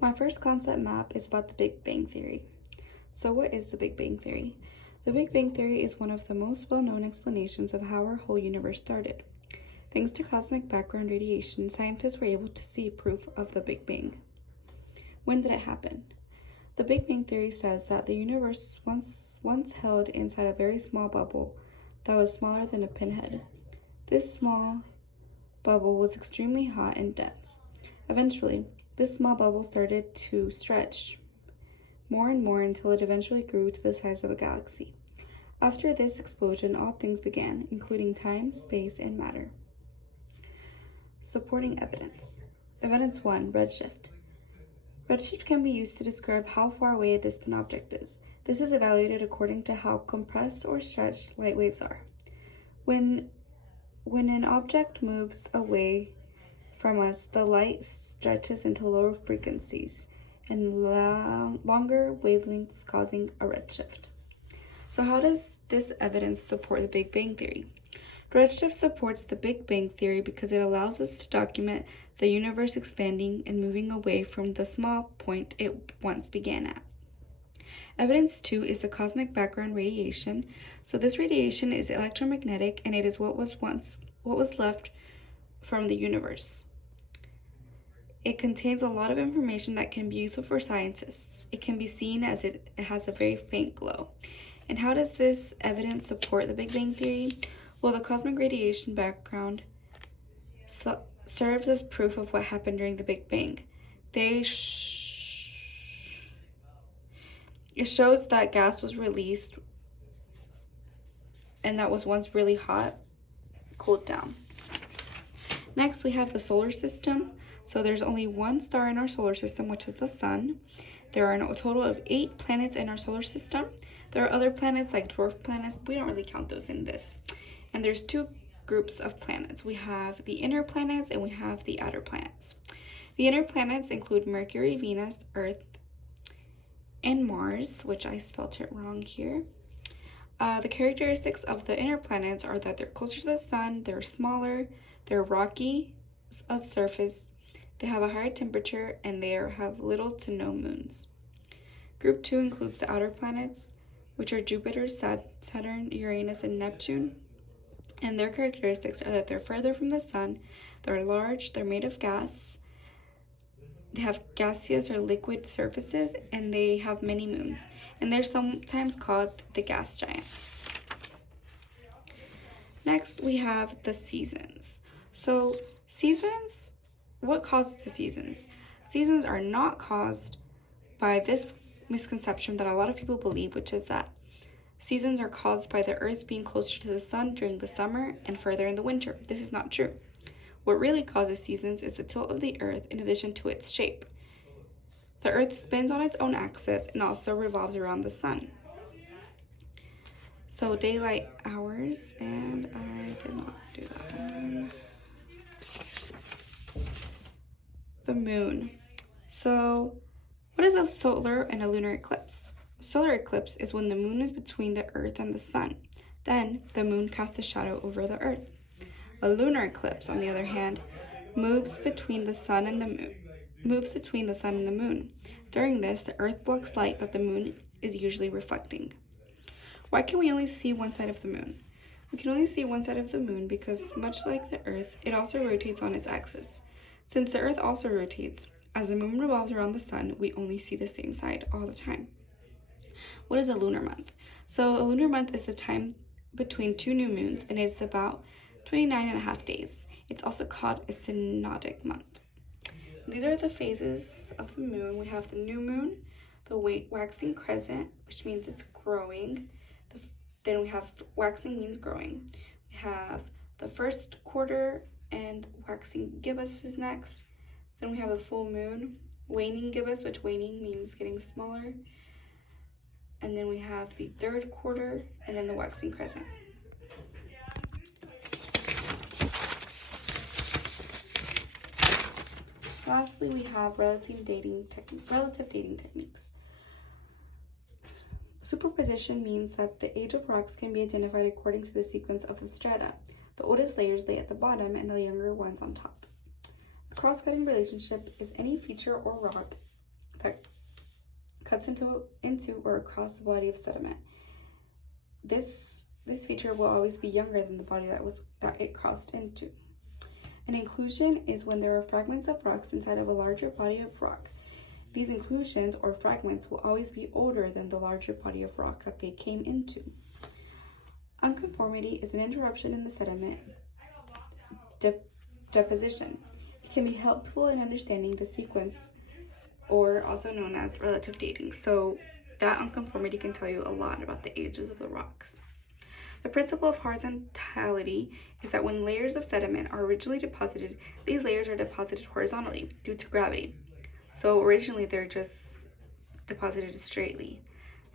My first concept map is about the Big Bang Theory. So what is the Big Bang Theory? The Big Bang Theory is one of the most well-known explanations of how our whole universe started. Thanks to cosmic background radiation, scientists were able to see proof of the Big Bang. When did it happen? The Big Bang Theory says that the universe once held inside a very small bubble that was smaller than a pinhead. This small bubble was extremely hot and dense. Eventually, this small bubble started to stretch more and more until it eventually grew to the size of a galaxy. After this explosion, all things began, including time, space, and matter. Supporting evidence. Evidence 1, redshift. Redshift can be used to describe how far away a distant object is. This is evaluated according to how compressed or stretched light waves are. When an object moves away from us, the light stretches into lower frequencies and longer wavelengths, causing a redshift. So how does this evidence support the Big Bang Theory? Redshift supports the Big Bang Theory because it allows us to document the universe expanding and moving away from the small point it once began at. Evidence 2 is the cosmic background radiation. So this radiation is electromagnetic, and it is what was left from the universe. It contains a lot of information that can be useful for scientists. It can be seen as it has a very faint glow. And how does this evidence support the Big Bang Theory? Well, the cosmic radiation background serves as proof of what happened during the Big Bang. It shows that gas was released and that was once really hot, cooled down. Next, we have the solar system. So there's only one star in our solar system, which is the sun. There are a total of 8 planets in our solar system. There are other planets like dwarf planets, but we don't really count those in this. And there's 2 groups of planets. We have the inner planets and we have the outer planets. The inner planets include Mercury, Venus, Earth, and Mars, which I spelled it wrong here. The characteristics of the inner planets are that they're closer to the sun, they're smaller, they're rocky of surface, they have a higher temperature, and they have little to no moons. Group 2 includes the outer planets, which are Jupiter, Saturn, Uranus, and Neptune. And their characteristics are that they're further from the sun, they're large, they're made of gas, they have gaseous or liquid surfaces, and they have many moons. And they're sometimes called the gas giants. Next, we have the seasons. So seasons, what causes the seasons? Seasons are not caused by this misconception that a lot of people believe, which is that seasons are caused by the Earth being closer to the sun during the summer and further in the winter. This is not true. What really causes seasons is the tilt of the Earth in addition to its shape. The Earth spins on its own axis and also revolves around the sun. So daylight hours, and I did not do that one. The moon. So what is a solar and a lunar eclipse? A solar eclipse is when the moon is between the Earth and the sun. Then the moon casts a shadow over the Earth. A lunar eclipse, on the other hand, moves between the sun and the moon. During this, the Earth blocks light that the moon is usually reflecting. Why can we only see one side of the moon? We can only see one side of the moon because, much like the Earth, it also rotates on its axis. Since the Earth also rotates, as the moon revolves around the sun, we only see the same side all the time. What is a lunar month? So a lunar month is the time between 2 new moons, and it's about 29.5 days. It's also called a synodic month. These are the phases of the moon. We have the new moon, the waxing crescent, which means it's growing. Then we have waxing means growing. We have the first quarter, and waxing gibbous is next. Then we have the full moon, waning gibbous, which waning means getting smaller. And then we have the third quarter, and then the waxing crescent. Lastly, we have relative dating techniques. Superposition means that the age of rocks can be identified according to the sequence of the strata. The oldest layers lay at the bottom and the younger ones on top. A cross-cutting relationship is any feature or rock that cuts into or across the body of sediment. This feature will always be younger than the body that it crossed into. An inclusion is when there are fragments of rocks inside of a larger body of rock. These inclusions or fragments will always be older than the larger body of rock that they came into. Unconformity is an interruption in the sediment deposition. It can be helpful in understanding the sequence, or also known as relative dating. So that unconformity can tell you a lot about the ages of the rocks. The principle of horizontality is that when layers of sediment are originally deposited, these layers are deposited horizontally due to gravity. So originally they're just deposited straightly.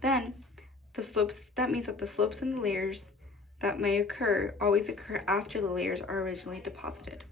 Then that means that the slopes in the layers that may occur always occur after the layers are originally deposited.